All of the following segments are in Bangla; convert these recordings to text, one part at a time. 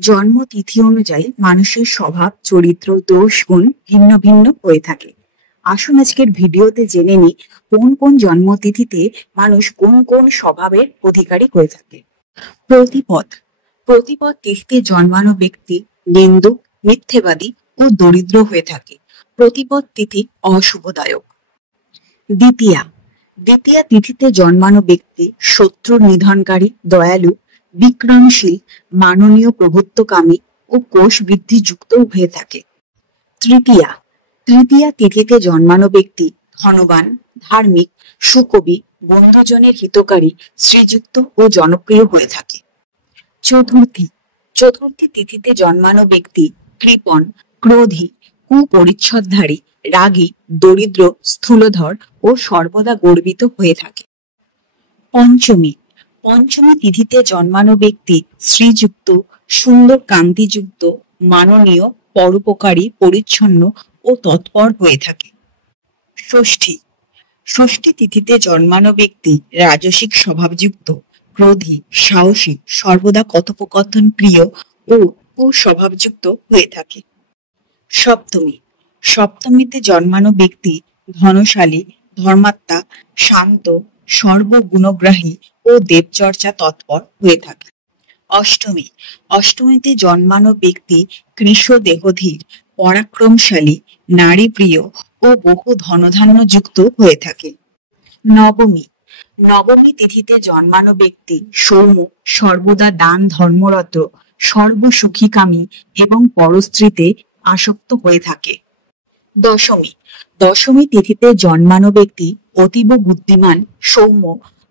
জন্মতিথি অনুযায়ী মানুষের স্বভাব, চরিত্র, দোষ, গুণ ভিন্ন ভিন্ন হয়ে থাকে। আসুন আজকের ভিডিওতে জেনে নিই কোন কোন জন্মতিথিতে মানুষ কোন কোন স্বভাবের অধিকারী হয়ে থাকে। প্রতিপদ প্রতিপদ তিথিতে জন্মানো ব্যক্তি নিন্দুক, মিথ্যেবাদী ও দরিদ্র হয়ে থাকে। প্রতিপদ তিথি অশুভদায়ক। দ্বিতীয়া দ্বিতীয়া তিথিতে জন্মানো ব্যক্তি শত্রু নিধনকারী, দয়ালু, বিক্রমশীল, মাননীয়, প্রভুত্বকামী ও কোষ বৃদ্ধিযুক্ত হয়ে থাকে। তৃতীয়া তৃতীয়া তিথিতে জন্মানো ব্যক্তি ধনবান, ধার্মিক, সুকবি, বন্ধুজনের হিতকারী, শ্রীযুক্ত ও জনপ্রিয় হয়ে থাকে। চতুর্থী চতুর্থী তিথিতে জন্মানো ব্যক্তি কৃপণ, ক্রোধী, কুপরিচ্ছদধারী, রাগী, দরিদ্র, স্থূলধর ও সর্বদা গর্বিত হয়ে থাকে। পঞ্চমী পঞ্চমী তিথিতে জন্মানো ব্যক্তি শ্রীযুক্ত, সুন্দর, কান্তিযুক্ত, মাননীয়, পরোপকারী, পরিচ্ছন্ন ও তৎপর হয়ে থাকে। ষষ্ঠী ষষ্ঠী তিথিতে জন্মানো ব্যক্তি রাজসিক স্বভাবযুক্ত, ক্রোধী, সাহসী, সর্বদা কথোপকথন প্রিয় ও কুস্বভাবযুক্ত হয়ে থাকে। সপ্তমী সপ্তমীতে জন্মানো ব্যক্তি ধনশালী, ধর্মাত্মা, শান্ত, সর্বগুণগ্রাহী ও দেবচর্চা তৎপর হয়ে থাকে। অষ্টমী অষ্টমীতে জন্মানো ব্যক্তি কৃশ দেহধীর, পরাক্রমশালী, নারীপ্রিয় ও বহু ধনধান্য যুক্ত হয়ে থাকে। নবমী নবমী তিথিতে জন্মানো ব্যক্তি সৌম্য, সর্বদা দান ধর্মরত, সর্বসুখীকামী এবং পরস্ত্রীতে আসক্ত হয়ে থাকে। দশমী দশমী তিথিতে জন্মানো ব্যক্তি অতীব বুদ্ধিমান, সৌম্য,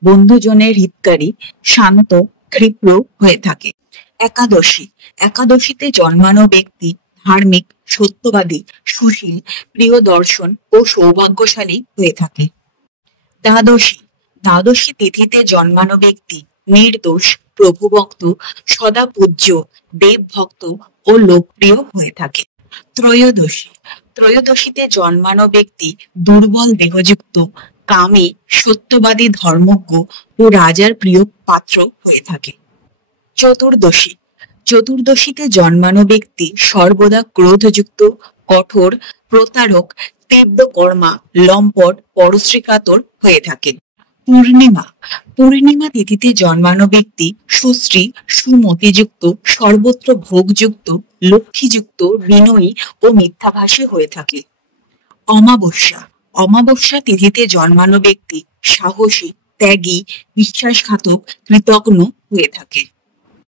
বন্ধুজনের হিতকারী, শান্ত, ক্ষিপ্র হয়ে থাকে। একাদশী একাদশীতে জন্মানো ব্যক্তি ধার্মিক, সত্যবাদী, সুশীল, প্রিয় দর্শন ও সৌভাগ্যশালী হয়ে থাকে। দ্বাদশী দ্বাদশী তিথিতে জন্মানো ব্যক্তি নির্দোষ, প্রভুভক্ত, সদা পূজ্য, দেবভক্ত ও লোকপ্রিয় হয়ে থাকে। ত্রয়োদশী ত্রয়োদশীতে জন্মানো ব্যক্তি দুর্বল দেহযুক্ত, কামী, সত্যবাদী, ধর্মজ্ঞ ও রাজার প্রিয় পাত্র হয়ে থাকে। চতুর্দশী চতুর্দশীতে জন্মানো ব্যক্তি সর্বদা ক্রোধযুক্ত, কঠোর, প্রতারক, তীব্র কর্মা, লম্পট, পরশ্রীকাতর হয়ে থাকে। পূর্ণিমা পূর্ণিমা তিথিতে জন্মানো ব্যক্তি সুশ্রী, সুমতিযুক্ত, সর্বত্র ভোগযুক্ত, লক্ষ্মীযুক্ত, বিনয়ী ও মিথ্যাভাষী হয়ে থাকে। অমাবস্যা অমাবস্যা তিথিতে জন্মানো ব্যক্তি সাহসী, ত্যাগী, বিশ্বাসঘাতক, কৃতজ্ঞ হয়ে থাকে।